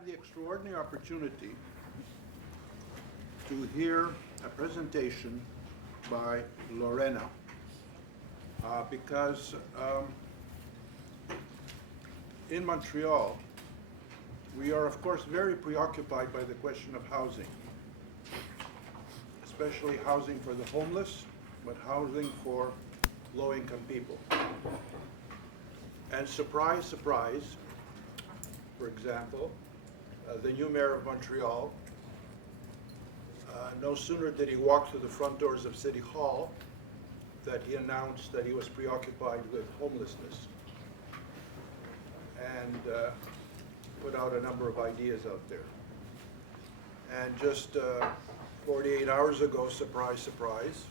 have the extraordinary opportunity to hear a presentation by Lorena because in Montreal, we are of course very preoccupied by the question of housing, especially housing for the homeless, but housing for low-income people. And surprise, surprise, for example, the new mayor of Montreal, no sooner did he walk through the front doors of City Hall that he announced that he was preoccupied with homelessness and put out a number of ideas out there. And just 48 hours ago, surprise, surprise,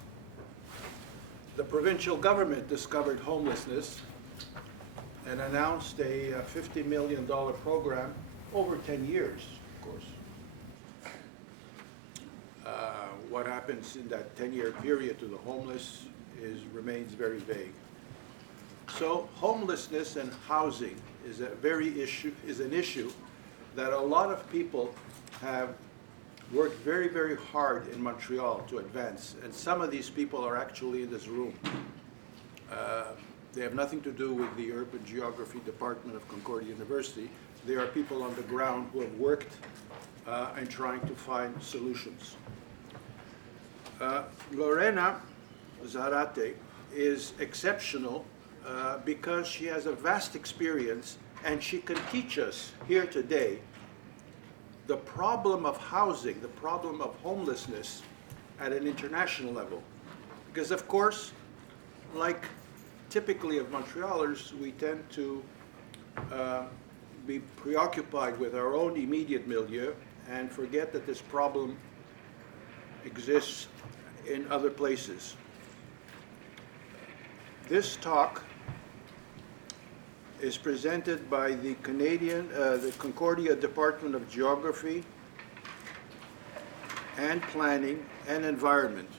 the provincial government discovered homelessness and announced a $50 million program over 10 years, of course. What happens in that 10-year period to the homeless remains very vague. So homelessness and housing is an issue that a lot of people have worked very, very hard in Montreal to advance, and some of these people are actually in this room. They have nothing to do with the Urban Geography Department of Concordia University. They are people on the ground who have worked and trying to find solutions. Lorena Zarate is exceptional because she has a vast experience and she can teach us here today the problem of housing, the problem of homelessness at an international level. Because of course, like typically of Montrealers, we tend to be preoccupied with our own immediate milieu and forget that this problem exists in other places. This talk is presented by the the Concordia Department of Geography and Planning and Environment.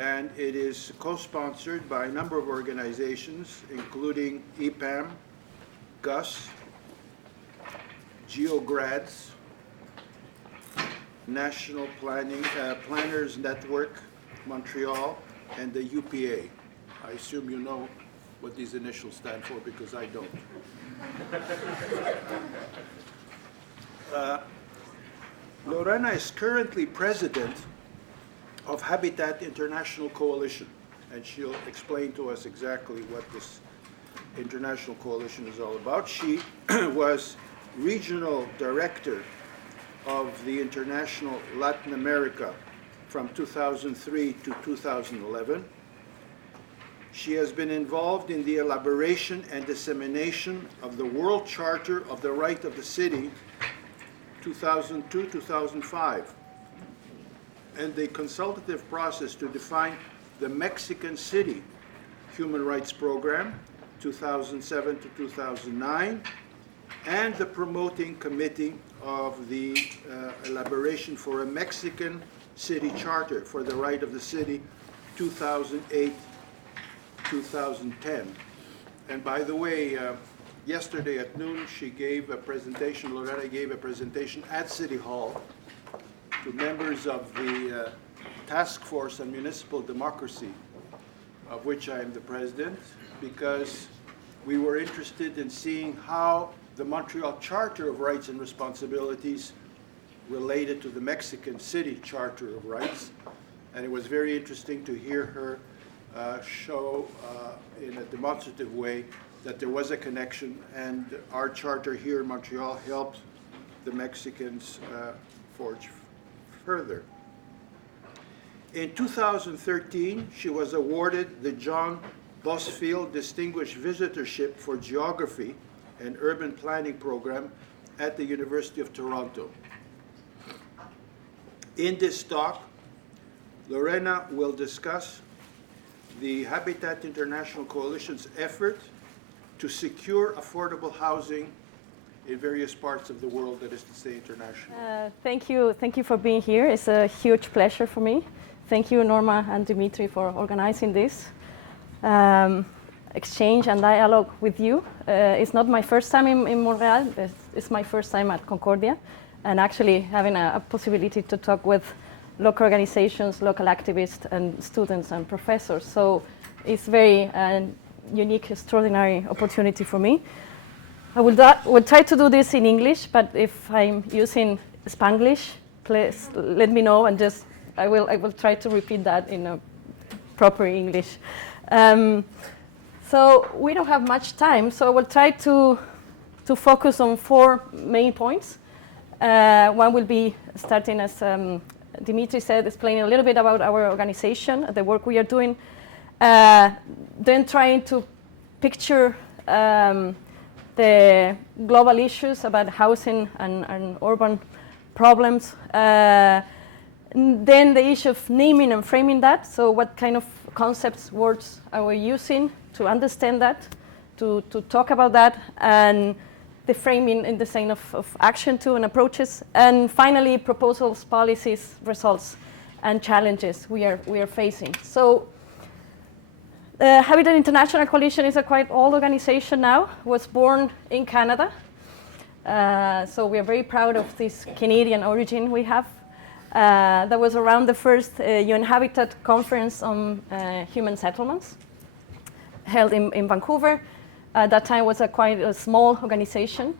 And it is co-sponsored by a number of organizations, including EPAM, GUS, GeoGrads, National Planners Network, Montreal, and the UPA. I assume you know what these initials stand for because I don't. Lorena is currently president of Habitat International Coalition, and she'll explain to us exactly what this international coalition is all about. She was regional director of the International Latin America from 2003 to 2011. She has been involved in the elaboration and dissemination of the World Charter of the Right of the City, 2002-2005, and the consultative process to define the Mexican City Human Rights Program, 2007 to 2009, and the promoting committee of the elaboration for a Mexican City Charter for the Right of the City, 2008-2010. And by the way, yesterday at noon, she gave a presentation, Lorena gave a presentation at City Hall to members of the Task Force on Municipal Democracy, of which I am the president, because we were interested in seeing how the Montreal Charter of Rights and Responsibilities related to the Mexican City Charter of Rights. And it was very interesting to hear her show in a demonstrative way that there was a connection, and our charter here in Montreal helped the Mexicans forge further. In 2013, she was awarded the John Bosfield Distinguished Visitorship for Geography and Urban Planning Program at the University of Toronto. In this talk, Lorena will discuss the Habitat International Coalition's effort to secure affordable housing in various parts of the world, that is to say international. Thank you for being here. It's a huge pleasure for me. Thank you, Norma and Dimitri, for organizing this. exchange and dialogue with you. It's not my first time in Montreal. It's my first time at Concordia, and actually having a possibility to talk with local organizations, local activists, and students and professors. So it's very unique, extraordinary opportunity for me. I will try to do this in English, but if I'm using Spanglish, please let me know, and just I will try to repeat that in a proper English. So we don't have much time, so I will try to focus on 4 main points. One will be starting, as Dimitri said, explaining a little bit about our organization, the work we are doing, then trying to picture the global issues about housing and urban problems. Then the issue of naming and framing that, so what kind of concepts, words are we using to understand that, to talk about that, and the framing in the sense of action too and approaches, and finally proposals, policies, results, and challenges we are facing. So the Habitat International Coalition is a quite old organization now, was born in Canada. So we are very proud of this Canadian origin we have. That was around the first UN Habitat Conference on Human Settlements, held in Vancouver. At that time was quite a small organization.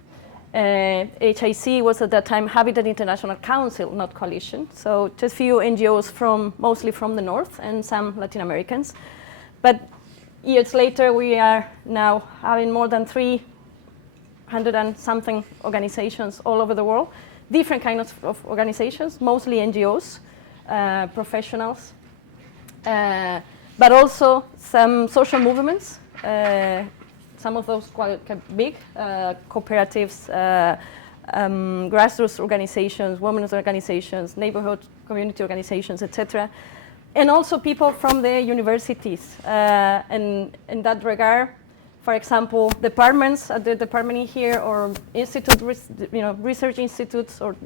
HIC was at that time Habitat International Council, not coalition. So just few NGOs mostly from the north and some Latin Americans. But years later, we are now having more than 300 and something organizations all over the world. Different kinds of organizations, mostly NGOs, professionals, but also some social movements. Some of those quite big, cooperatives, grassroots organizations, women's organizations, neighborhood community organizations, etc. And also people from the universities. And in that regard, for example, departments at the department here, or research institutes, or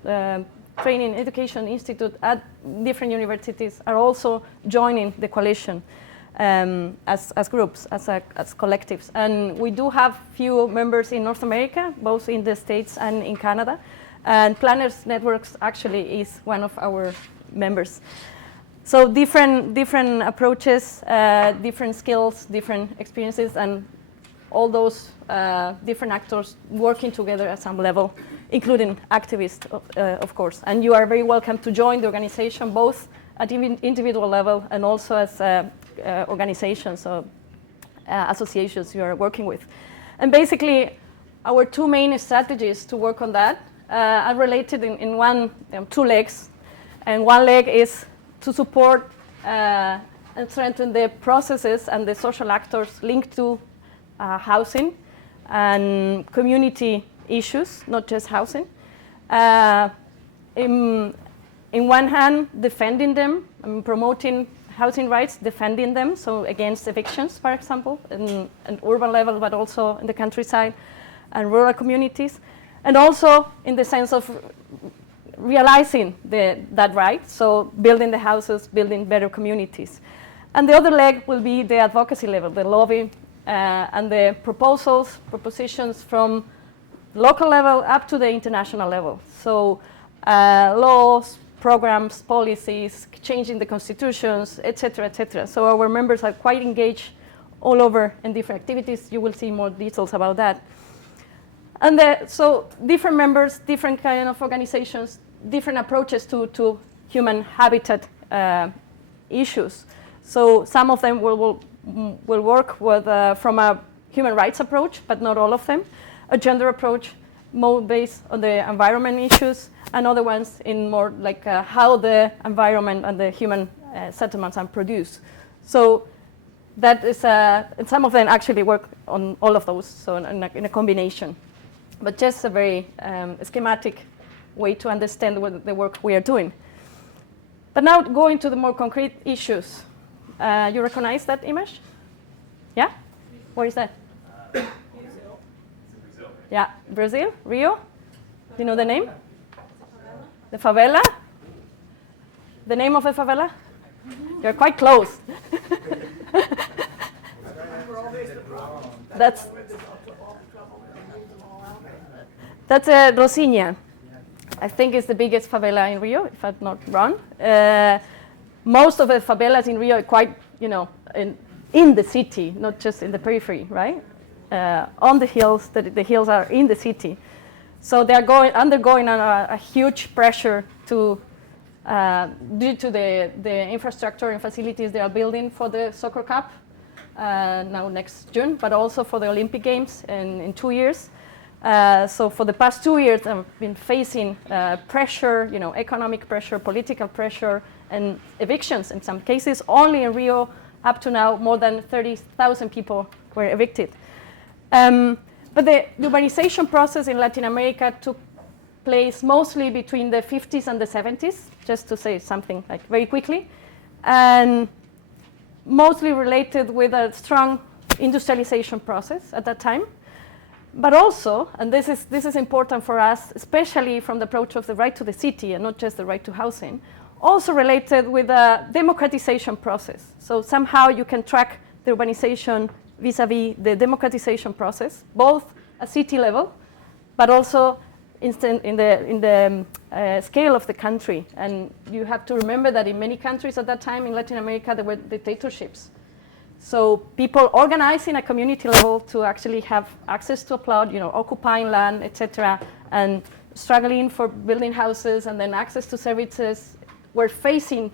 training education institute at different universities are also joining the coalition. As groups, as collectives. And we do have few members in North America, both in the States and in Canada. And Planners Networks actually is one of our members. So different approaches, different skills, different experiences, and all those different actors working together at some level, including activists, of course. And you are very welcome to join the organization, both at individual level and also as organizations or associations you are working with. And basically, our 2 main strategies to work on that are related in two legs. And one leg is to support and strengthen the processes and the social actors linked to housing and community issues, not just housing. In one hand, defending them and promoting housing rights, defending them, so against evictions, for example, in an urban level, but also in the countryside and rural communities. And also in the sense of realizing that right, so building the houses, building better communities. And the other leg will be the advocacy level, the lobby, and the propositions from local level up to the international level. So laws, programs, policies, changing the constitutions, etc., etc. So our members are quite engaged all over in different activities. You will see more details about that. And so different members, different kind of organizations, different approaches to human habitat issues. So some of them will work with from a human rights approach, but not all of them. A gender approach, more based on the environment issues, and other ones in more like how the environment and the human settlements are produced. So that is, and some of them actually work on all of those, so in a combination. But just a very schematic way to understand the work we are doing. But now going to the more concrete issues. You recognize that image? Yeah? Where is that? Brazil. Yeah, Brazil, Rio. Do you know the name? The favela? The name of the favela? You're quite close. That's Rocinha. I think it's the biggest favela in Rio, if I'm not wrong. Most of the favelas in Rio are quite, in the city, not just in the periphery, right? On the hills, the hills are in the city. So they are undergoing a huge pressure due to the infrastructure and facilities they are building for the Soccer Cup now next June, but also for the Olympic Games in 2 years. So for the past 2 years, I've been facing pressure, economic pressure, political pressure, and evictions in some cases. Only in Rio, up to now, more than 30,000 people were evicted. But the urbanization process in Latin America took place mostly between the 50s and the 70s, just to say something like very quickly, and mostly related with a strong industrialization process at that time. But also, and this is important for us, especially from the approach of the right to the city and not just the right to housing, also related with a democratization process. So somehow you can track the urbanization vis-a-vis the democratization process, both at city level, but also in the scale of the country. And you have to remember that in many countries at that time in Latin America, there were dictatorships. So people organizing at community level to actually have access to a plot, occupying land, etc., and struggling for building houses and then access to services, were facing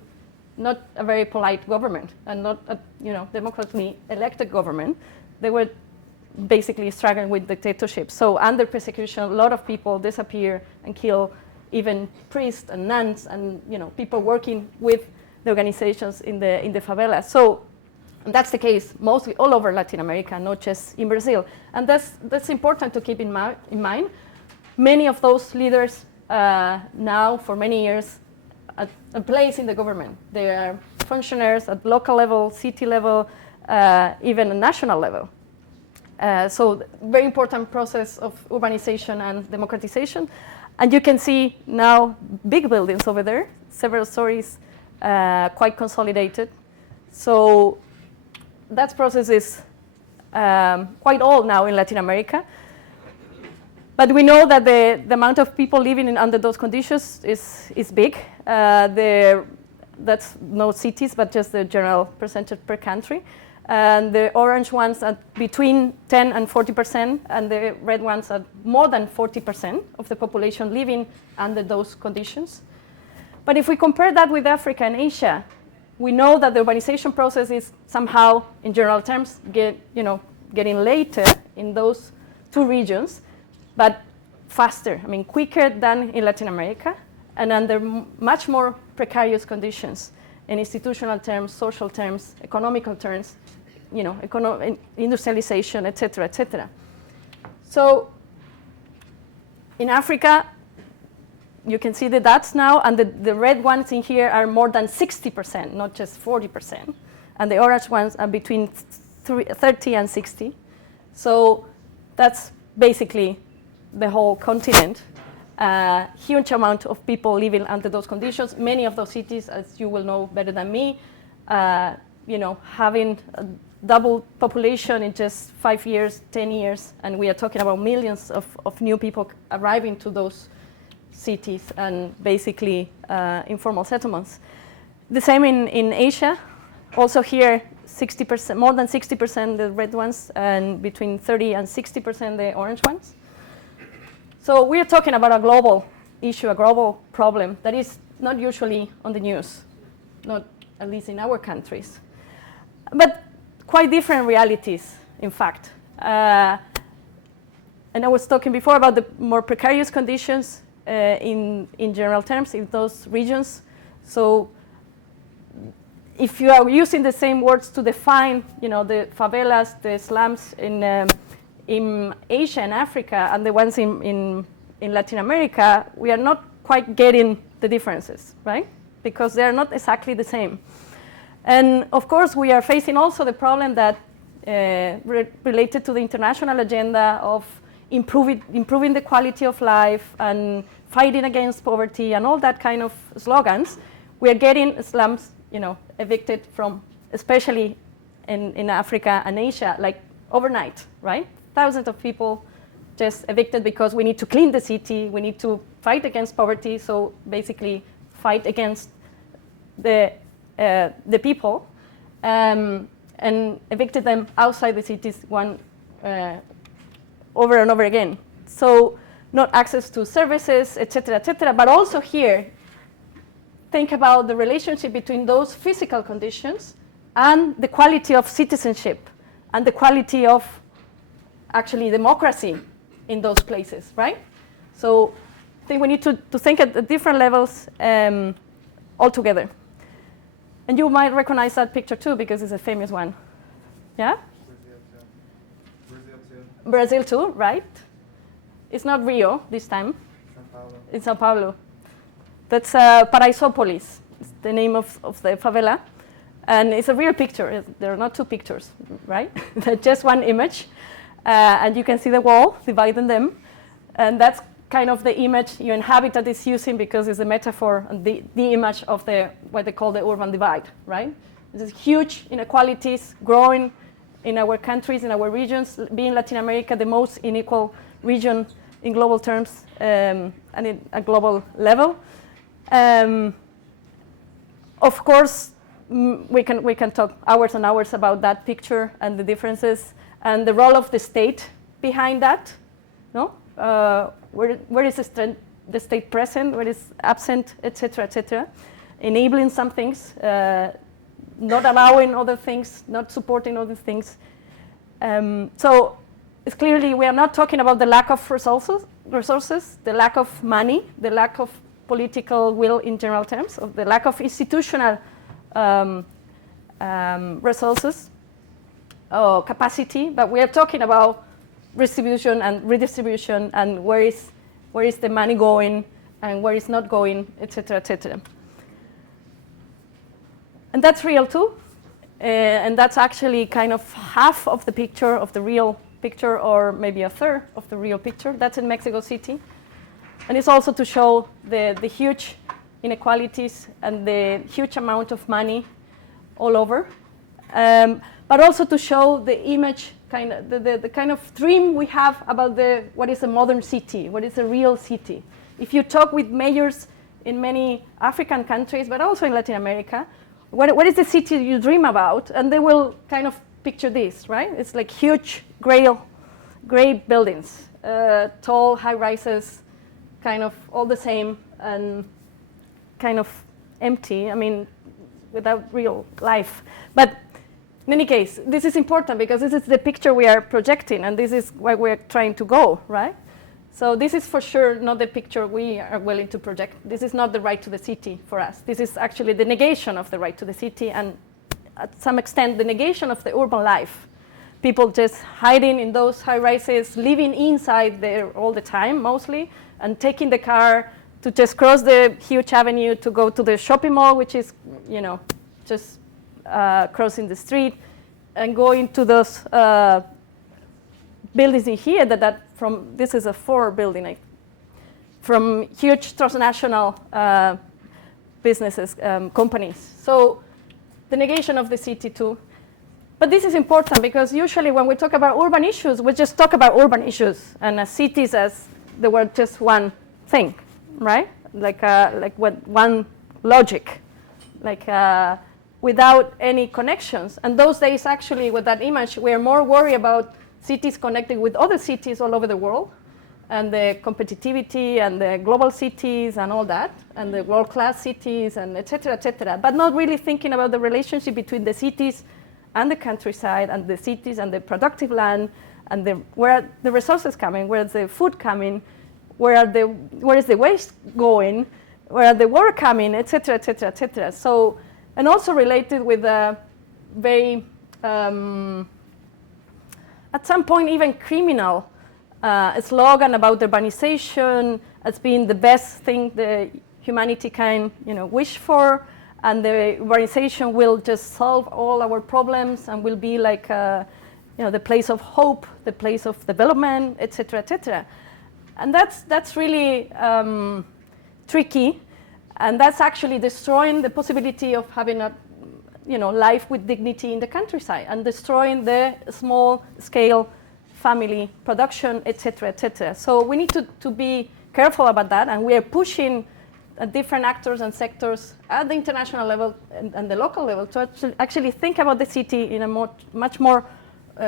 not a very polite government and not a democratically elected government. They were basically struggling with dictatorship. So under persecution, a lot of people disappear and kill, even priests and nuns and people working with the organizations in the favelas. So that's the case mostly all over Latin America, not just in Brazil. And that's important to keep in mind. Many of those leaders now, for many years, at a place in the government. They are functionaries at local level, city level, even a national level. So very important process of urbanization and democratization. And you can see now big buildings over there, several stories, quite consolidated. So that process is quite old now in Latin America. But we know that the amount of people living under those conditions is big. That's no cities, but just the general percentage per country. And the orange ones are between 10 and 40%, and the red ones are more than 40% of the population living under those conditions. But if we compare that with Africa and Asia, we know that the urbanization process is somehow, in general terms, getting later in those two regions, but faster, quicker than in Latin America, and under much more precarious conditions in institutional terms, social terms, economical terms, industrialization, etc., etc. So in Africa, you can see the dots now, and the red ones in here are more than 60%, not just 40%. And the orange ones are between 30 and 60. So that's basically the whole continent. Huge amount of people living under those conditions. Many of those cities, as you will know better than me, having a double population in just 5 years, 10 years, and we are talking about millions of new people arriving to those cities and basically informal settlements. The same in Asia. Also here, 60%, more than 60% the red ones, and between 30 and 60% the orange ones. So we are talking about a global issue, a global problem that is not usually on the news, not at least in our countries, but quite different realities, in fact. And I was talking before about the more precarious conditions in general terms in those regions. So if you are using the same words to define, the favelas, the slums in Asia and Africa and the ones in Latin America, we are not quite getting the differences, right? Because they are not exactly the same. And of course, we are facing also the problem that related to the international agenda of improving the quality of life and fighting against poverty and all that kind of slogans. We are getting slums, evicted from, especially in Africa and Asia, like overnight, right? Thousands of people just evicted because we need to clean the city, we need to fight against poverty, so basically fight against the people, and evicted them outside the cities over and over again. So not access to services, etc., but also here, think about the relationship between those physical conditions and the quality of citizenship and the quality of actually democracy in those places, right? So I think we need to think at the different levels altogether. And you might recognize that picture too, because it's a famous one. Yeah? Brazil too, right? It's not Rio this time. It's Sao Paulo. That's Paraisópolis. It's the name of the favela. And it's a real picture. There are not two pictures, right? They're just one image. And you can see the wall dividing them. And that's kind of the image UN Habitat is using, because it's a metaphor and the image of what they call the urban divide, right? There's huge inequalities growing in our countries, in our regions, being Latin America the most unequal region in global terms and in a global level. Of course, we can talk hours and hours about that picture and the differences and the role of the state behind that. No, where is the state present? Where is absent? Etc. Enabling some things, not allowing other things, not supporting other things. So it's clearly we are not talking about the lack of resources, the lack of money, the lack of political will in general terms, of the lack of institutional resources or capacity, but we are talking about distribution and redistribution and where is the money going and where is not going, etc. And that's real too, and that's actually kind of half of the picture of the real picture, or maybe a third of the real picture. That's in Mexico City. And it's also to show the huge inequalities and the huge amount of money all over, but also to show the image, the kind of dream we have about what is a modern city, what is a real city. If you talk with mayors in many African countries, but also in Latin America, what is the city you dream about? And they will kind of picture this, right? It's like huge gray buildings, tall high rises, kind of all the same and kind of empty, I mean, without real life. But in any case, this is important because this is the picture we are projecting and this is where we're trying to go, right? So this is for sure not the picture we are willing to project. This is not the right to the city for us. This is actually the negation of the right to the city and at some extent the negation of the urban life. People just hiding in those high rises, living inside there all the time mostly, and taking the car to just cross the huge avenue to go to the shopping mall, which is, just crossing the street, and going to those buildings in here this is a 4 building, from huge transnational businesses, companies. So the negation of the city too. But this is important because usually when we talk about urban issues, we just talk about urban issues and cities as they were just one thing, right? Like one logic, without any connections. And those days, actually, with that image, we are more worried about cities connecting with other cities all over the world, and the competitivity and the global cities and all that, and the world-class cities and et cetera, but not really thinking about the relationship between the cities and the countryside and the cities and the productive land and where are the resources coming, where is the food coming, where is the waste going, where are the water coming, et cetera. So, and also related with a very, at some point even criminal slogan about urbanization as being the best thing the humanity can, wish for, and the urbanization will just solve all our problems and will be like, the place of hope, the place of development, et cetera. And that's really tricky, and that's actually destroying the possibility of having life with dignity in the countryside and destroying the small-scale family production, etc., etc. So we need to be careful about that, and we are pushing different actors and sectors at the international level and the local level to actually think about the city in a much more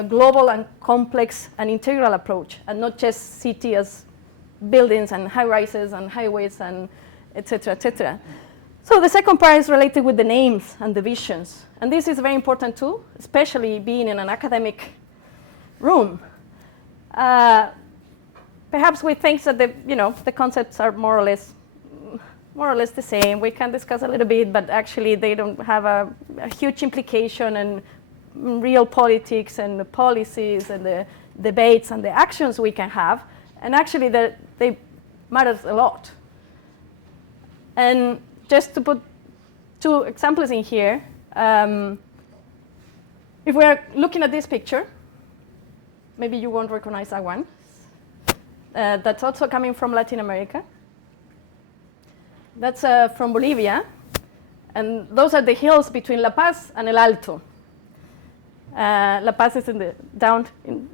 global and complex and integral approach, and not just city as buildings and high-rises and highways and etc., etc. So the second part is related with the names and the visions. And this is very important too, especially being in an academic room. Perhaps we think that the concepts are more or less the same. We can discuss a little bit, but actually they don't have a huge implication in real politics and the policies and the debates and the actions we can have. And actually they matter a lot. And just to put two examples in here, if we're looking at this picture, maybe you won't recognize that one. That's also coming from Latin America. That's from Bolivia. And those are the hills between La Paz and El Alto. La Paz is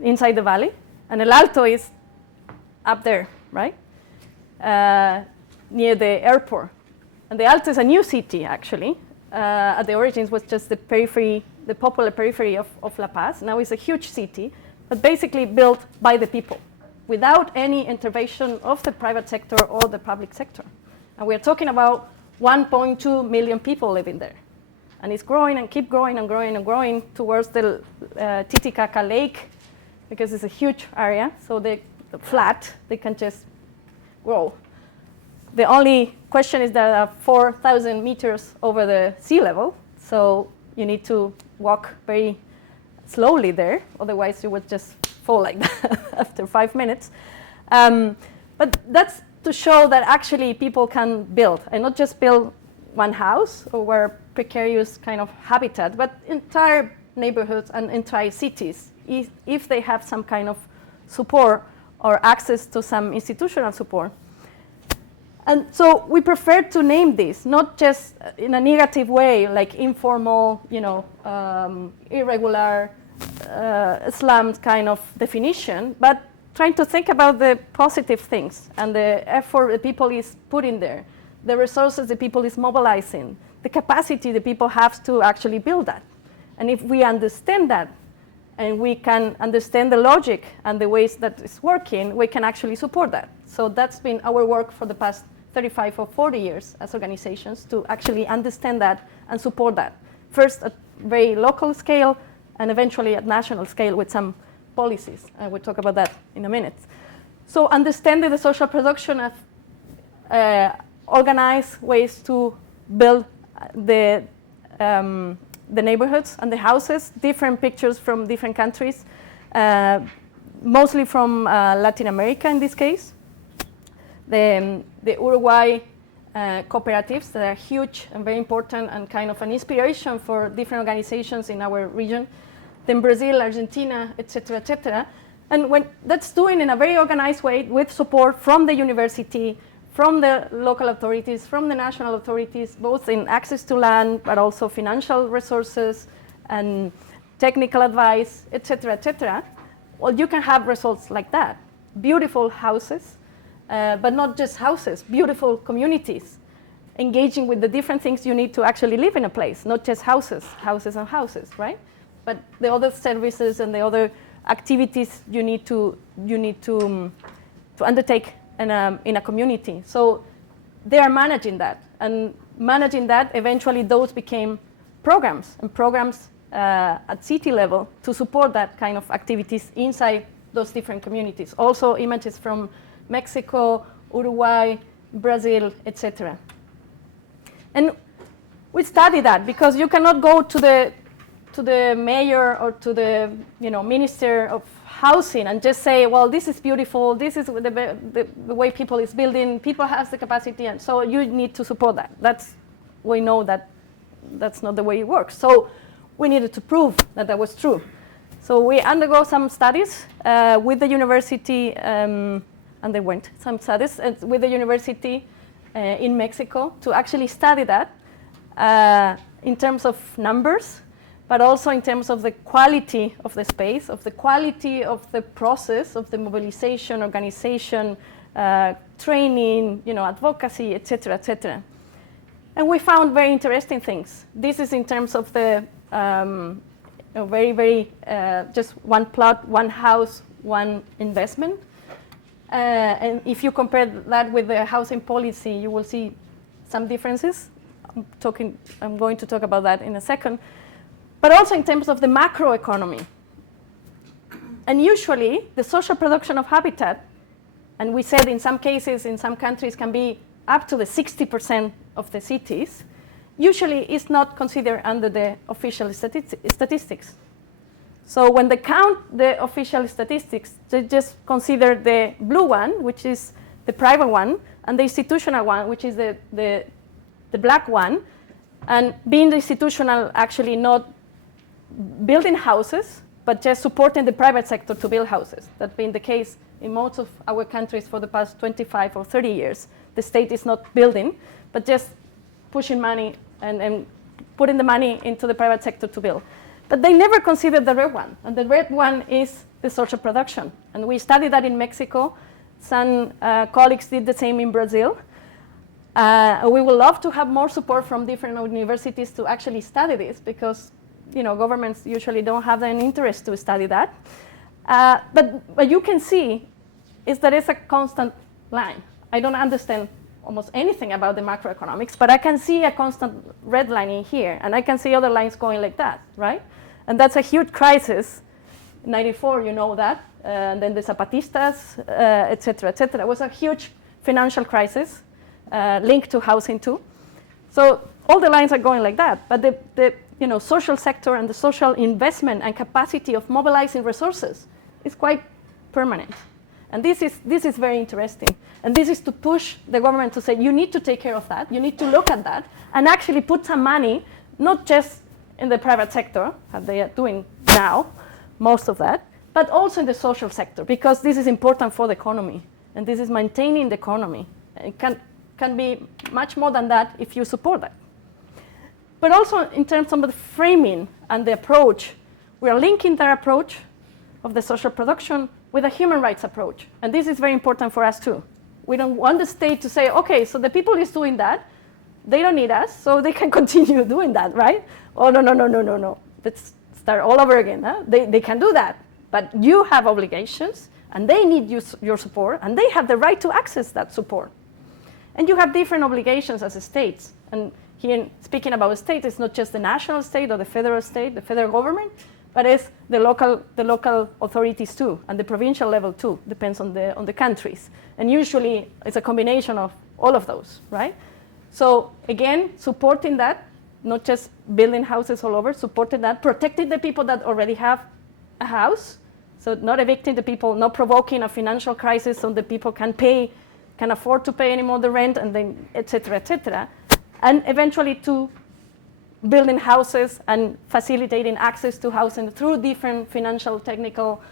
inside the valley, and El Alto is up there, right? Near the airport. And the Alto is a new city, actually. At the origins was just the periphery, the popular periphery of La Paz. Now it's a huge city, but basically built by the people, without any intervention of the private sector or the public sector. And we're talking about 1.2 million people living there. And it's growing and keep growing and growing and growing towards the Titicaca Lake, because it's a huge area, so the flat, they can just grow. The only question is that 4,000 meters over the sea level, so you need to walk very slowly there, otherwise you would just fall like that after 5 minutes. But that's to show that actually people can build, and not just build one house or where precarious kind of habitat, but entire neighborhoods and entire cities, if they have some kind of support or access to some institutional support. And so we prefer to name this, not just in a negative way, like informal, irregular, slums kind of definition, but trying to think about the positive things and the effort the people is putting there, the resources the people is mobilizing, the capacity the people have to actually build that. And if we understand that, and we can understand the logic and the ways that it's working, we can actually support that. So that's been our work for the past 35 or 40 years as organizations, to actually understand that and support that. First at very local scale, and eventually at national scale with some policies. And we'll talk about that in a minute. So understanding the social production of organized ways to build the neighborhoods and the houses, different pictures from different countries, mostly from Latin America in this case. The Uruguay cooperatives that are huge and very important and kind of an inspiration for different organizations in our region. Then Brazil, Argentina, etc., etc. And when that's doing in a very organized way with support from the university, from the local authorities, from the national authorities, both in access to land, but also financial resources and technical advice, etc., etc. Well, you can have results like that. Beautiful houses, but not just houses, beautiful communities, engaging with the different things you need to actually live in a place, not just houses and houses, right? But the other services and the other activities you need to undertake in a community. So they are managing that, and managing that, eventually those became programs, and programs at city level to support that kind of activities inside those different communities. Also images from Mexico, Uruguay, Brazil, etc. And we study that because you cannot go to the mayor or to the minister of housing and just say, well, this is beautiful, this is the way people is building, people have the capacity, and so you need to support that. We know that that's not the way it works. So we needed to prove that was true. So we undergo some studies with the university, underwent some studies with the university in Mexico to actually study that. in terms of numbers, but also in terms of the quality of the space, of the quality of the process, of the mobilization, organization, training, advocacy, et cetera, et cetera. And we found very interesting things. This is in terms of the just one plot, one house, one investment. And if you compare that with the housing policy, you will see some differences. I'm going to talk about that in a second. But also in terms of the macroeconomy. And usually, the social production of habitat, and we said in some cases, in some countries, can be up to the 60% of the cities, usually is not considered under the official statistics. So when they count the official statistics, they just consider the blue one, which is the private one, and the institutional one, which is the black one, and being the institutional actually not building houses, but just supporting the private sector to build houses. That's been the case in most of our countries for the past 25 or 30 years. The state is not building, but just pushing money and putting the money into the private sector to build. But they never considered the red one, and the red one is the social production. And we studied that in Mexico. Some colleagues did the same in Brazil. We would love to have more support from different universities to actually study this, because governments usually don't have an interest to study that. But what you can see is that it's a constant line. I don't understand almost anything about the macroeconomics, but I can see a constant red line in here, and I can see other lines going like that, right? And that's a huge crisis. 94, you know that. And then the Zapatistas, et cetera, et cetera. It was a huge financial crisis linked to housing too. So all the lines are going like that, but the social sector and the social investment and capacity of mobilizing resources is quite permanent. And this is very interesting. And this is to push the government to say, you need to take care of that, you need to look at that, and actually put some money, not just in the private sector, as they are doing now, most of that, but also in the social sector, because this is important for the economy, and this is maintaining the economy. It can be much more than that if you support that. But also in terms of the framing and the approach, we are linking that approach of the social production with a human rights approach. And this is very important for us too. We don't want the state to say, okay, so the people is doing that, they don't need us, so they can continue doing that, right? Oh, no. Let's start all over again. Huh? They can do that, but you have obligations, and they need your support, and they have the right to access that support. And you have different obligations as states. And here, speaking about states, it's not just the national state or the federal government, but it's the local authorities too, and the provincial level too, depends on the countries. And usually it's a combination of all of those, right? So again, supporting that, not just building houses all over, supporting that, protecting the people that already have a house, so not evicting the people, not provoking a financial crisis so the people can afford to pay anymore the rent, and then et cetera, and eventually to building houses and facilitating access to housing through different financial, technical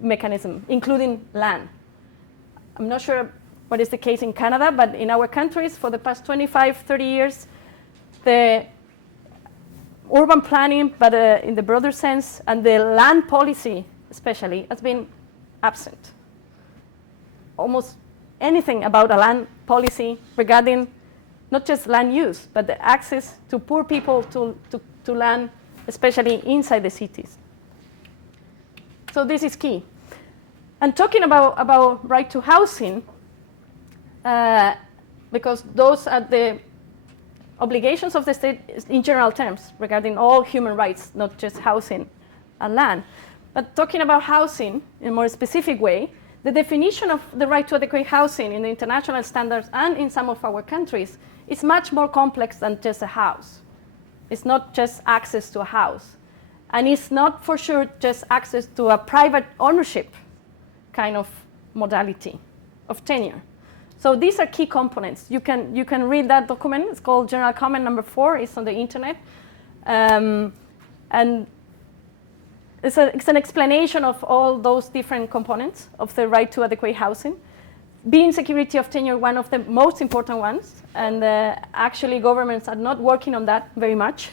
mechanisms, including land. I'm not sure what is the case in Canada, but in our countries for the past 25, 30 years, the urban planning, but in the broader sense, and the land policy especially, has been absent. Almost anything about a land policy regarding not just land use, but the access to poor people to land, especially inside the cities. So this is key. And talking about right to housing, because those are the obligations of the state in general terms regarding all human rights, not just housing and land. But talking about housing in a more specific way, the definition of the right to adequate housing in the international standards and in some of our countries is much more complex than just a house. It's not just access to a house. And it's not for sure just access to a private ownership kind of modality of tenure. So these are key components. You can read that document. It's called General Comment number 4. It's on the internet. And it's an explanation of all those different components of the right to adequate housing. being security of tenure one of the most important ones, and actually governments are not working on that very much.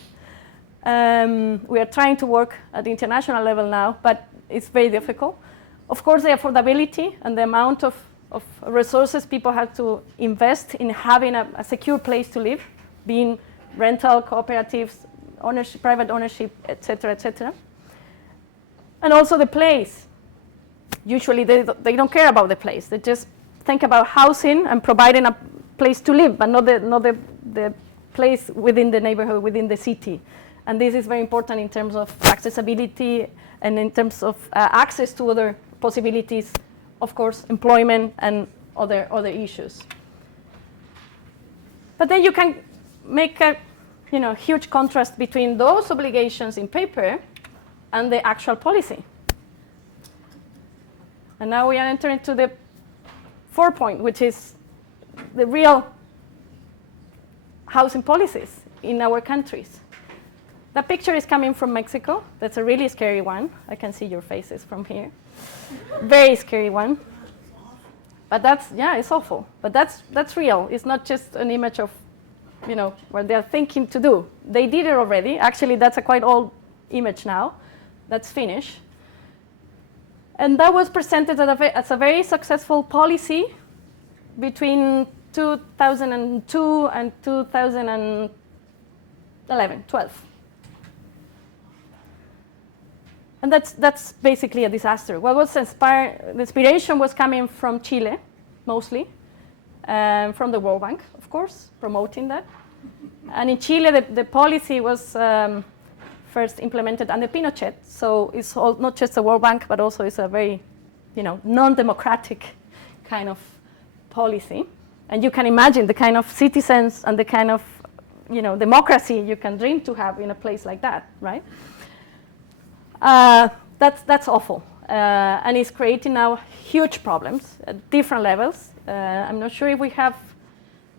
We are trying to work at the international level now, but it's very difficult. Of course, the affordability and the amount of resources people have to invest in having a secure place to live, being rental, cooperatives, ownership, private ownership, etc., etc. And also the place. Usually they don't care about the place. They just think about housing and providing a place to live, but not the place within the neighborhood, within the city. And this is very important in terms of accessibility and in terms of access to other possibilities, of course, employment and other issues. But then you can make a huge contrast between those obligations in paper and the actual policy. And now we are entering to the fourth point, which is the real housing policies in our countries. That picture is coming from Mexico. That's a really scary one. I can see your faces from here. Very scary one. But it's awful. But that's real. It's not just an image of, what they're thinking to do. They did it already. Actually, that's a quite old image now. That's Finnish. And that was presented as a very successful policy between 2002 and 12. And that's basically a disaster. What was the inspiration was coming from Chile, mostly, from the World Bank, of course, promoting that. And in Chile, the policy was first implemented under Pinochet. So it's not just the World Bank, but also it's a very, non-democratic kind of policy. And you can imagine the kind of citizens and the kind of, democracy you can dream to have in a place like that, right? That's awful. And it's creating now huge problems at different levels. I'm not sure if we have.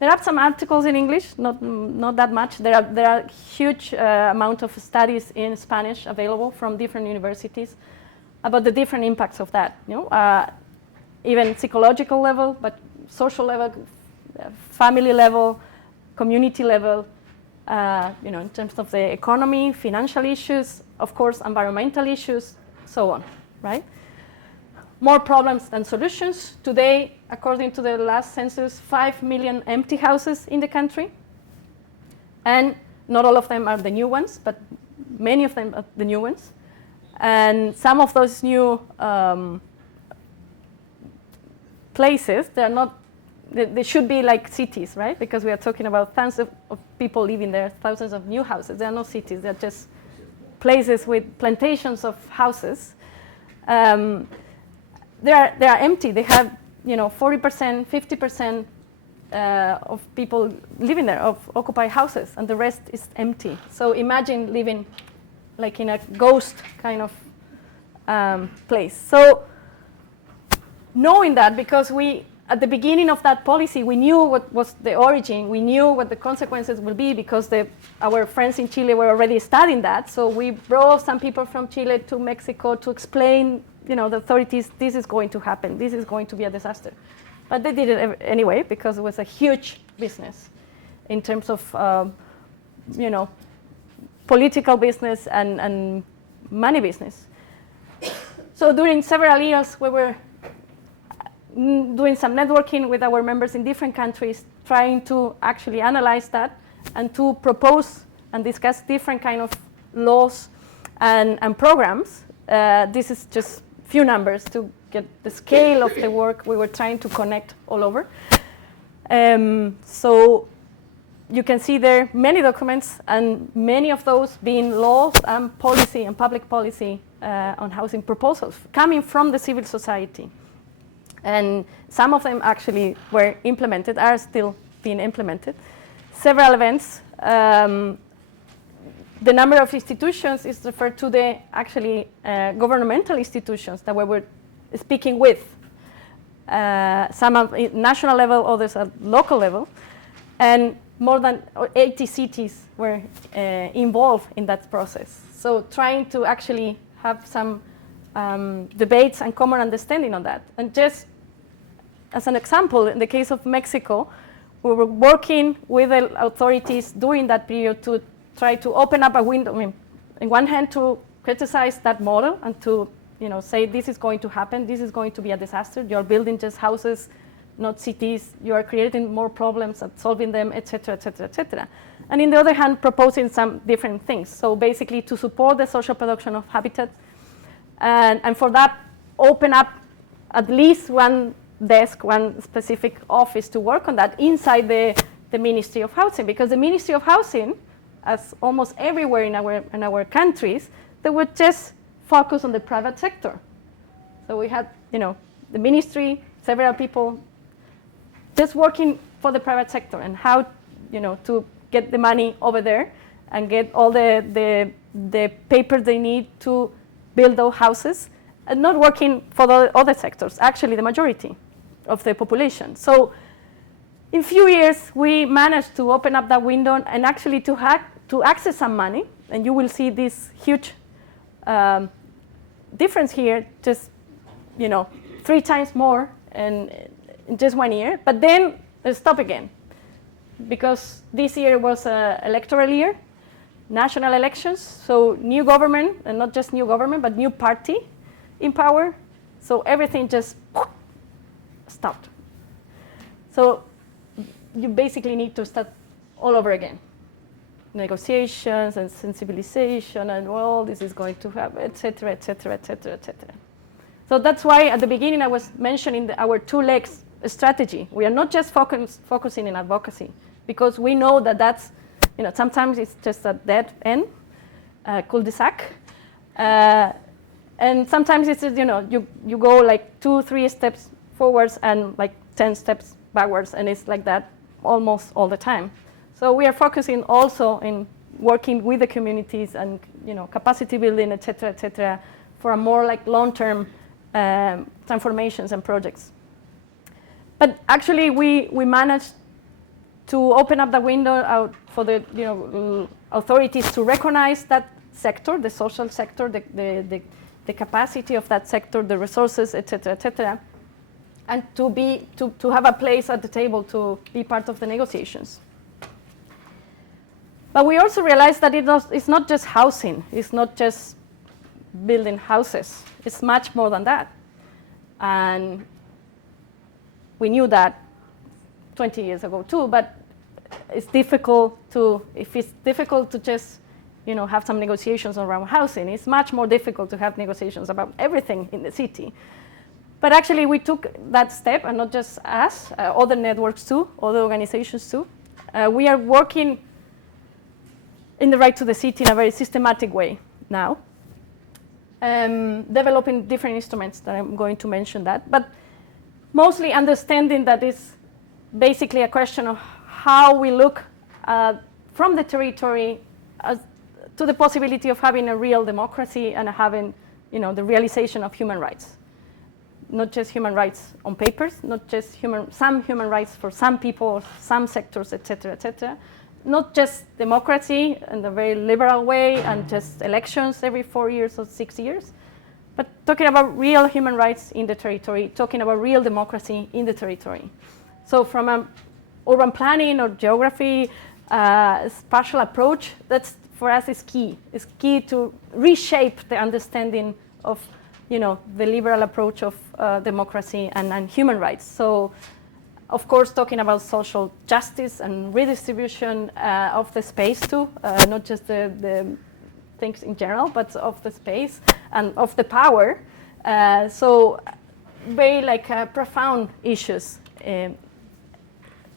There are some articles in English, not that much. There are huge amount of studies in Spanish available from different universities about the different impacts of that. Even psychological level, but social level, family level, community level. In terms of the economy, financial issues, of course, environmental issues, so on, right? More problems than solutions. Today, according to the last census, 5 million empty houses in the country. And not all of them are the new ones, but many of them are the new ones. And some of those new places, they should be like cities, right? Because we are talking about thousands of people living there, thousands of new houses. They are not cities, they're just places with plantations of houses. They are empty. They have 40%, 50% of people living there, of occupied houses, and the rest is empty. So imagine living like in a ghost kind of place. So knowing that, because at the beginning of that policy, we knew what was the origin, we knew what the consequences will be, because our friends in Chile were already studying that. So we brought some people from Chile to Mexico to explain, the authorities, this is going to happen, this is going to be a disaster. But they did it anyway, because it was a huge business in terms of, political business and money business. So during several years, we were doing some networking with our members in different countries, trying to actually analyze that and to propose and discuss different kind of laws and programs. This is just few numbers to get the scale of the work we were trying to connect all over. So you can see there many documents, and many of those being laws and policy and public policy on housing proposals coming from the civil society. And some of them actually were implemented, are still being implemented. Several events. The number of institutions is referred to the actually governmental institutions that we were speaking with. Some at national level, others at local level. And more than 80 cities were involved in that process. So trying to actually have some debates and common understanding on that. And just as an example, in the case of Mexico, we were working with the authorities during that period to try to open up a window. I mean, on one hand, to criticize that model and to say this is going to happen, this is going to be a disaster. You're building just houses, not cities. You are creating more problems and solving them, et cetera, et cetera, et cetera. And on the other hand, proposing some different things. So basically, to support the social production of habitat, and for that, open up at least one desk, one specific office to work on that inside the Ministry of Housing, because the Ministry of Housing, as almost everywhere in our countries, they would just focus on the private sector. So we had, the ministry, several people just working for the private sector and how, to get the money over there and get all the papers they need to build those houses, and not working for the other sectors, actually the majority of the population. So in a few years, we managed to open up that window and actually to access some money. And you will see this huge difference here, just 3 times more in just 1 year. But then stop again, because this year was an electoral year, national elections, so new government, and not just new government, but new party in power. So everything just stopped. So you basically need to start all over again. Negotiations and sensibilization and all this is going to happen, et cetera, et cetera, et cetera, et cetera. So that's why at the beginning I was mentioning our 2 legs strategy. We are not just focusing in advocacy, because we know that that's, sometimes it's just a dead end, cul-de-sac. And sometimes it's, you go like 2-3 steps forwards and like 10 steps backwards, and it's like that almost all the time. So we are focusing also in working with the communities and capacity building, et cetera, for a more like long-term transformations and projects. But actually, we managed to open up the window out for the authorities to recognize that sector, the social sector, the capacity of that sector, the resources, et cetera, and to have a place at the table to be part of the negotiations. But we also realized that it's not just housing, it's not just building houses, it's much more than that. And we knew that 20 years ago too, but if it's difficult to just have some negotiations around housing, it's much more difficult to have negotiations about everything in the city. But actually we took that step, and not just us, other networks too, other organizations too. We are working in the right to the city in a very systematic way now, developing different instruments that I'm going to mention that, but mostly understanding that it's basically a question of how we look from the territory to the possibility of having a real democracy and having the realization of human rights. Not just human rights on papers, not just some human rights for some people, some sectors, et cetera, not just democracy in a very liberal way and just elections every 4 years or 6 years, but talking about real human rights in the territory, talking about real democracy in the territory. So from an urban planning or geography spatial approach, that's for us is key. It's key to reshape the understanding of the liberal approach of democracy and human rights. So of course, talking about social justice and redistribution of the space too, not just the things in general, but of the space and of the power. So very profound issues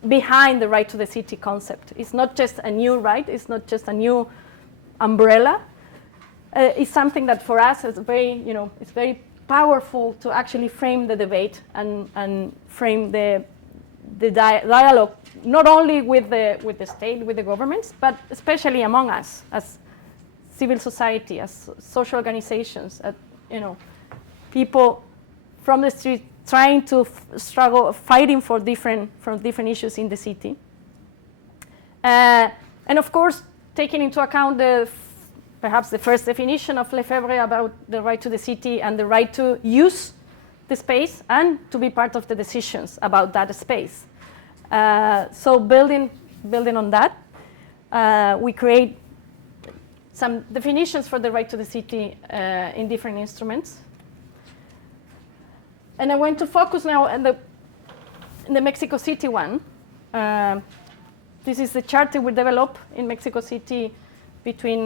behind the right to the city concept. It's not just a new right, it's not just a new umbrella. It's something that for us is very, it's very powerful to actually frame the debate and frame the dialogue, not only with the state, with the governments, but especially among us as civil society, as social organizations, as people from the street trying to struggle, fighting for different issues in the city, and of course taking into account perhaps the first definition of Lefebvre about the right to the city and the right to use the space and to be part of the decisions about that space. So building on that, we create some definitions for the right to the city in different instruments. And I want to focus now on the Mexico City one. This is the charter we developed in Mexico City between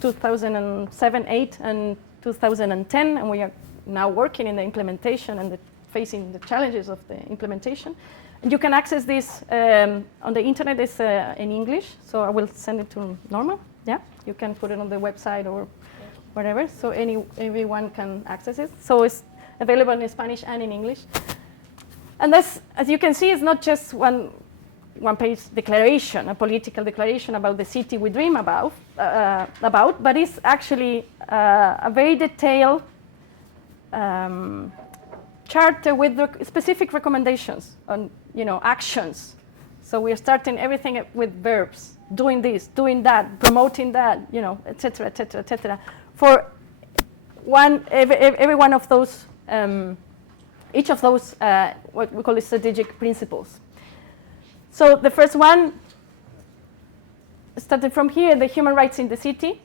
2007, 8, and 2010, and we are now working in the implementation and facing the challenges of the implementation. And you can access this on the internet. It's in English, so I will send it to Norma. Yeah, you can put it on the website or whatever, so everyone can access it. So it's available in Spanish and in English. And that's, as you can see, it's not just one-page declaration, a political declaration about the city we dream about, but it's actually a very detailed charter with specific recommendations on, actions. So we are starting everything with verbs, doing this, doing that, promoting that, et cetera, et cetera, et cetera. For every one of those, each of those, what we call strategic principles. So the first one, started from here, the human rights in the city.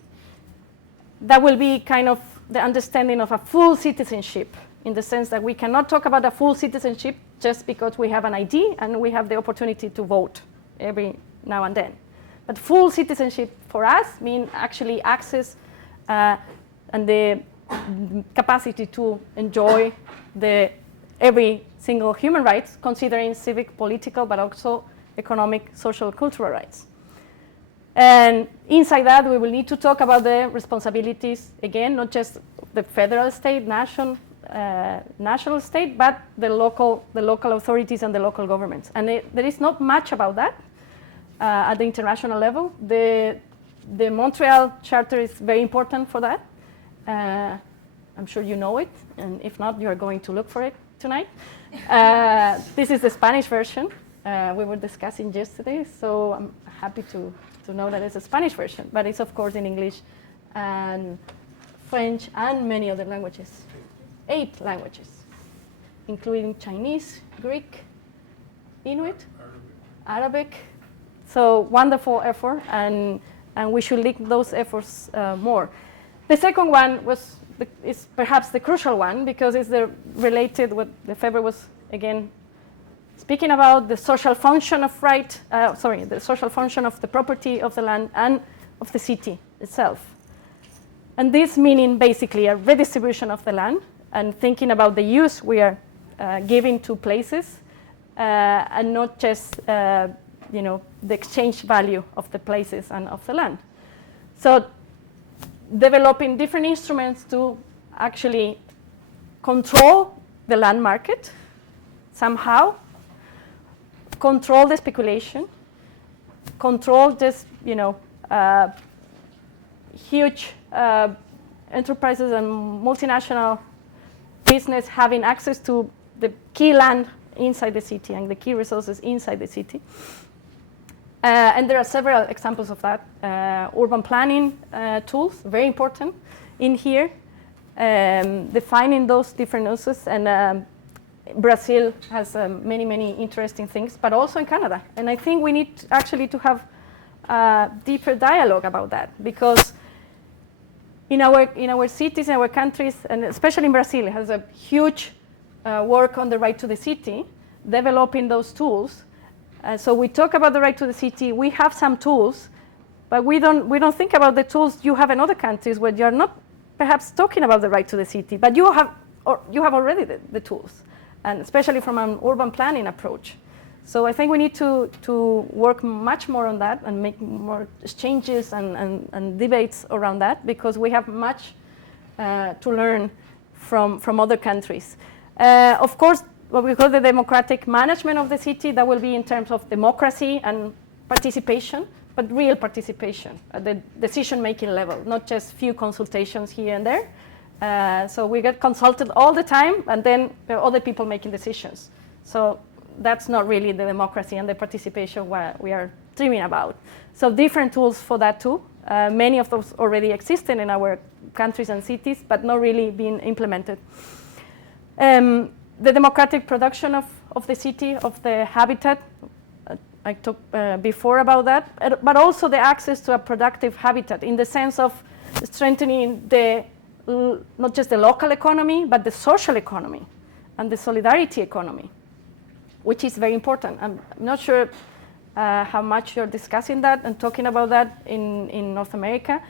That will be kind of the understanding of a full citizenship, in the sense that we cannot talk about a full citizenship just because we have an ID and we have the opportunity to vote every now and then. But full citizenship for us means actually access and the capacity to enjoy every single human rights, considering civic, political, but also economic, social, cultural rights. And inside that, we will need to talk about the responsibilities, again, not just the federal state, national state, but the local authorities and the local governments. And there is not much about that at the international level. The Montreal Charter is very important for that. I'm sure you know it, and if not, you are going to look for it tonight. This is the Spanish version we were discussing yesterday, so I'm happy to know that it's a Spanish version, but it's of course in English and French and many other languages. 8 languages, including Chinese, Greek, Inuit, Arabic. So wonderful effort, and we should link those efforts more. The second one is perhaps the crucial one, because it's related what Lefebvre was again speaking about, the social function of the social function of the property of the land and of the city itself. And this meaning basically a redistribution of the land and thinking about the use we are giving to places and not just the exchange value of the places and of the land. So developing different instruments to actually control the land market somehow, control the speculation, control this, huge enterprises and multinational business having access to the key land inside the city and the key resources inside the city. And there are several examples of that. Urban planning tools, very important in here, defining those different uses. And Brazil has many, many interesting things, but also in Canada. And I think we need actually to have a deeper dialogue about that, because in our cities, in our countries, and especially in Brazil, it has a huge work on the right to the city, developing those tools. So we talk about the right to the city. We have some tools, but we don't think about the tools you have in other countries where you're not perhaps talking about the right to the city, but you have already the tools, and especially from an urban planning approach. So I think we need to work much more on that and make more exchanges and debates around that, because we have much to learn from other countries. Of course, what we call the democratic management of the city, that will be in terms of democracy and participation, but real participation at the decision-making level, not just few consultations here and there. So we get consulted all the time, and then there are other people making decisions. So that's not really the democracy and the participation what we are dreaming about. So different tools for that too. Many of those already existing in our countries and cities, but not really being implemented. The democratic production of the city, of the habitat. I talked before about that, but also the access to a productive habitat in the sense of strengthening not just the local economy, but the social economy and the solidarity economy, which is very important. I'm not sure how much you're discussing that and talking about that in North America,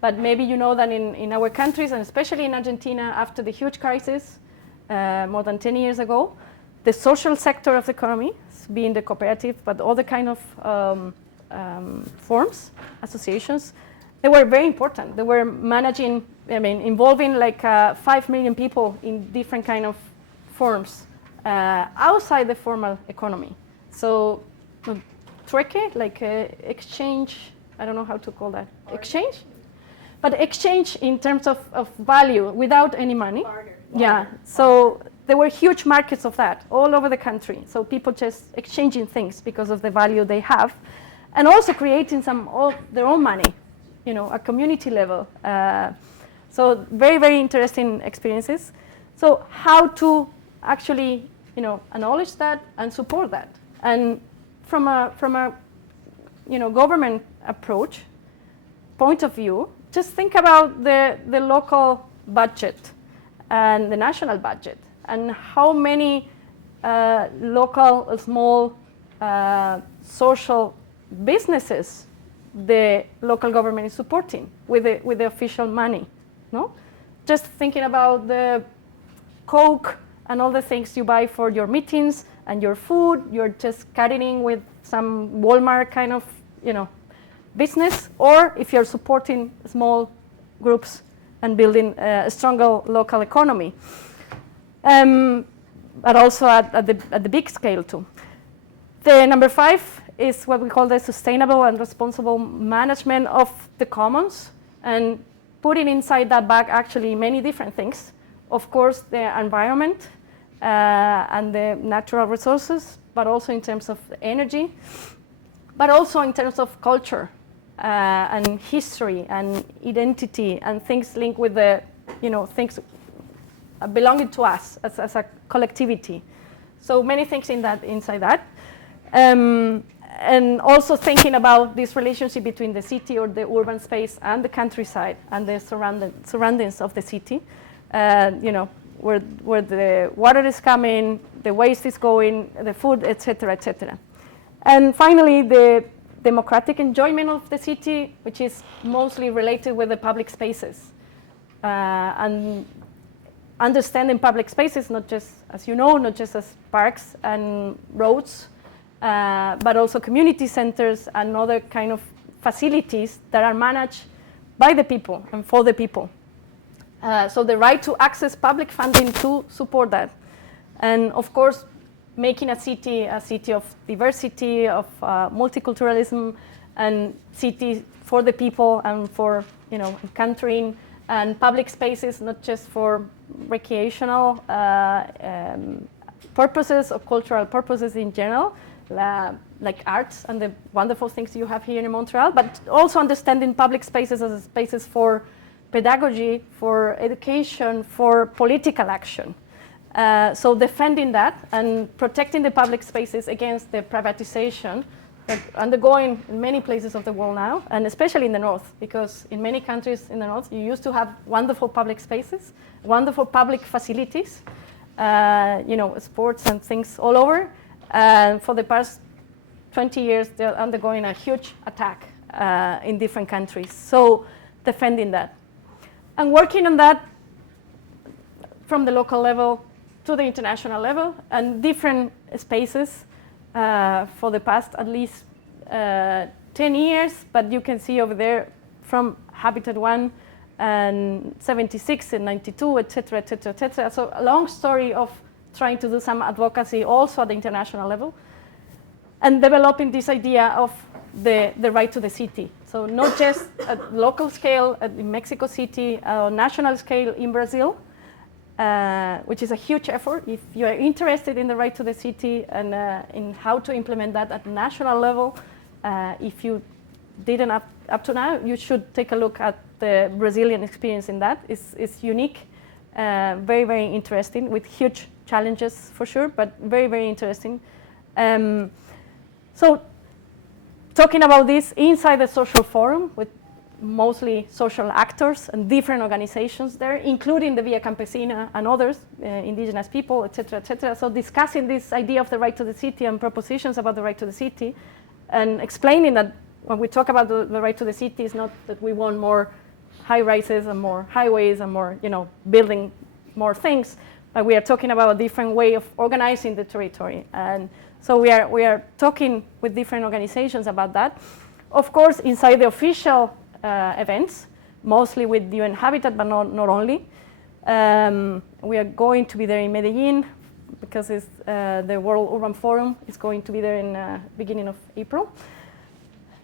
but maybe you know that in our countries, and especially in Argentina, after the huge crisis more than 10 years ago, the social sector of the economy, being the cooperative, but all the kind of forms, associations, they were very important. They were managing, involving like 5 million people in different kind of forms outside the formal economy. So, trueque, like exchange, I don't know how to call that, exchange? But exchange in terms of value without any money. Barter. Yeah, so there were huge markets of that all over the country. So people just exchanging things because of the value they have, and also creating some of their own money, a community level. So very, very interesting experiences. So how to actually, acknowledge that and support that. And from a government approach, point of view, just think about the local budget and the national budget, and how many local, small social businesses the local government is supporting with the official money. No, just thinking about the Coke and all the things you buy for your meetings and your food, you're just carrying with some Walmart kind of, business, or if you're supporting small groups and building a stronger local economy, but also at the big scale too. The number 5 is what we call the sustainable and responsible management of the commons, and putting inside that bag actually many different things. Of course, the environment and the natural resources, but also in terms of energy, but also in terms of culture and history and identity and things linked with the, things belonging to us as a collectivity. So many things inside that. And also thinking about this relationship between the city or the urban space and the countryside and the surroundings of the city. Where the water is coming, the waste is going, the food, etc., etc. And finally, the democratic enjoyment of the city, which is mostly related with the public spaces. And understanding public spaces, not just, as you know, not just as parks and roads, but also community centers and other kind of facilities that are managed by the people and for the people. So the right to access public funding to support that. And of course, making a city of diversity, of multiculturalism, and city for the people and for, encountering, and public spaces, not just for recreational purposes or cultural purposes in general, like arts and the wonderful things you have here in Montreal, but also understanding public spaces as spaces for pedagogy, for education, for political action. So defending that and protecting the public spaces against the privatization that undergoing in many places of the world now, and especially in the north, because in many countries in the north, you used to have wonderful public spaces, wonderful public facilities, sports and things all over. And for the past 20 years, they're undergoing a huge attack in different countries. So defending that. And working on that from the local level to the international level, and different spaces for the past at least 10 years, but you can see over there from Habitat 1 and 76 and 92, etc., etc., etc. So a long story of trying to do some advocacy also at the international level, and developing this idea of the right to the city. So not just at local scale in Mexico City, or national scale in Brazil, which is a huge effort. If you are interested in the right to the city and in how to implement that at national level, if you didn't up to now, you should take a look at the Brazilian experience in that. It's unique Very, very interesting, with huge challenges for sure, but very, very interesting. So talking about this inside the social forum with mostly social actors and different organizations there, including the Via Campesina and others, indigenous people, etc., etc. So discussing this idea of the right to the city and propositions about the right to the city, and explaining that when we talk about the right to the city, it's not that we want more high rises and more highways and more, building more things, but we are talking about a different way of organizing the territory. And so we are talking with different organizations about that. Of course, inside the official events, mostly with UN Habitat, but not only. We are going to be there in Medellin because it's, the World Urban Forum is going to be there in beginning of April.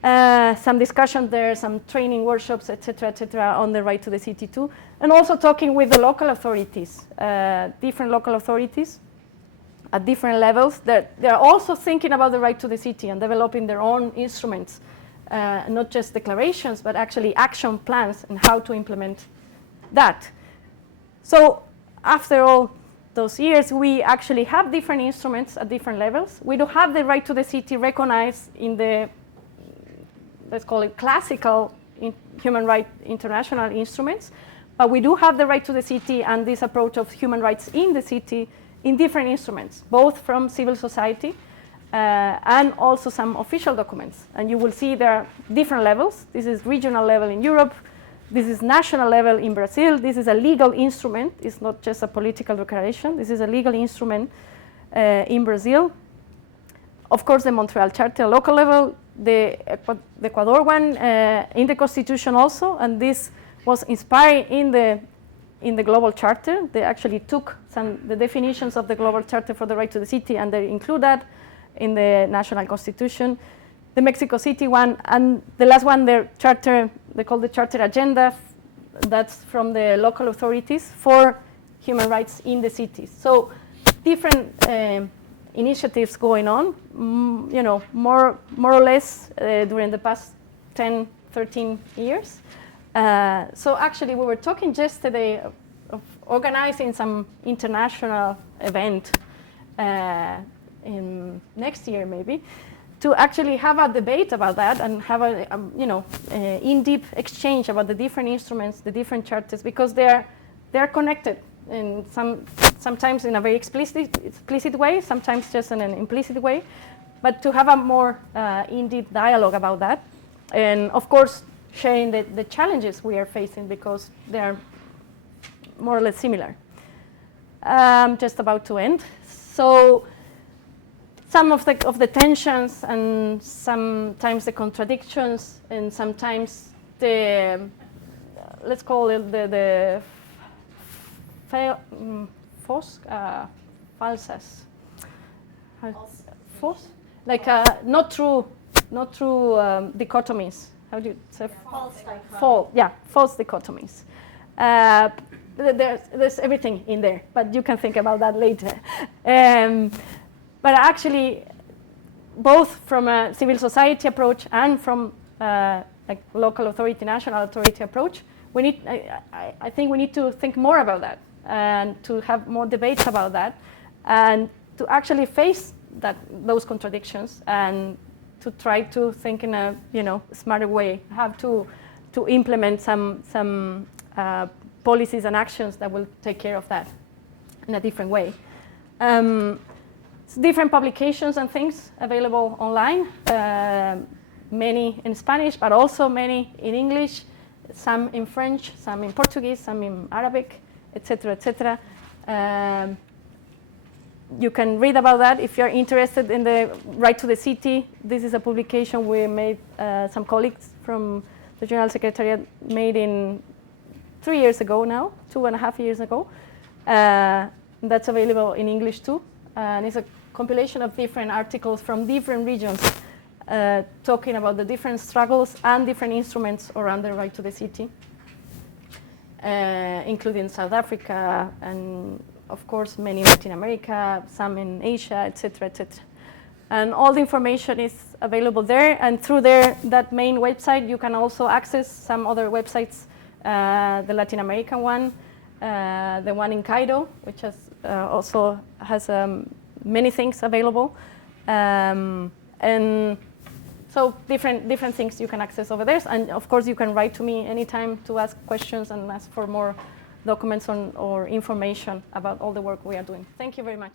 Some discussion there, some training workshops, etc., on the right to the city too, and also talking with the local authorities, different local authorities at different levels. They're also thinking about the right to the city and developing their own instruments, not just declarations, but actually action plans and how to implement that. So after all those years, we actually have different instruments at different levels. We do have the right to the city recognized in the, let's call it classical human rights international instruments, but we do have the right to the city and this approach of human rights in the city in different instruments, both from civil society and also some official documents. And you will see there are different levels. This is regional level in Europe. This is national level in Brazil. This is a legal instrument. It's not just a political declaration. This is a legal instrument in Brazil. Of course, the Montreal Charter, local level, the Ecuador one in the Constitution also, and this was inspired in the Global Charter. They actually took the definitions of the Global Charter for the right to the city, and they include that in the National Constitution. The Mexico City one, and the last one, their charter, they call the Charter Agenda, that's from the local authorities for human rights in the cities. So different initiatives going on, more or less during the past 10, 13 years. So actually we were talking yesterday of organizing some international event in next year maybe, to actually have a debate about that and have a in-depth exchange about the different instruments, the different charters, because they're connected in sometimes in a very explicit way, sometimes just in an implicit way, but to have a more in-depth dialogue about that, and of course sharing the challenges we are facing because they are more or less similar. Just about to end. So some of the tensions and sometimes the contradictions and sometimes the, let's call it the falsas. False? Like not true dichotomies. How do you say? False dichotomies. False dichotomies. There's everything in there, but you can think about that later. But actually, both from a civil society approach and from like local authority, national authority approach, we need. I think we need to think more about that and to have more debates about that, and to actually face those contradictions and to try to think in a smarter way, how to implement some policies and actions that will take care of that in a different way. Different publications and things available online, many in Spanish, but also many in English, some in French, some in Portuguese, some in Arabic, etc., etc. You can read about that if you're interested in the right to the city. This is a publication we made, some colleagues from the General Secretariat made in 3 years ago now, 2.5 years ago. That's available in English too. And it's a compilation of different articles from different regions talking about the different struggles and different instruments around the right to the city, including South Africa and, of course, many in Latin America, some in Asia, etc., etc. And all the information is available there. And through that main website, you can also access some other websites, the Latin American one, the one in Cairo, which also has many things available. And so different things you can access over there. And of course, you can write to me anytime to ask questions and ask for more documents or information about all the work we are doing. Thank you very much.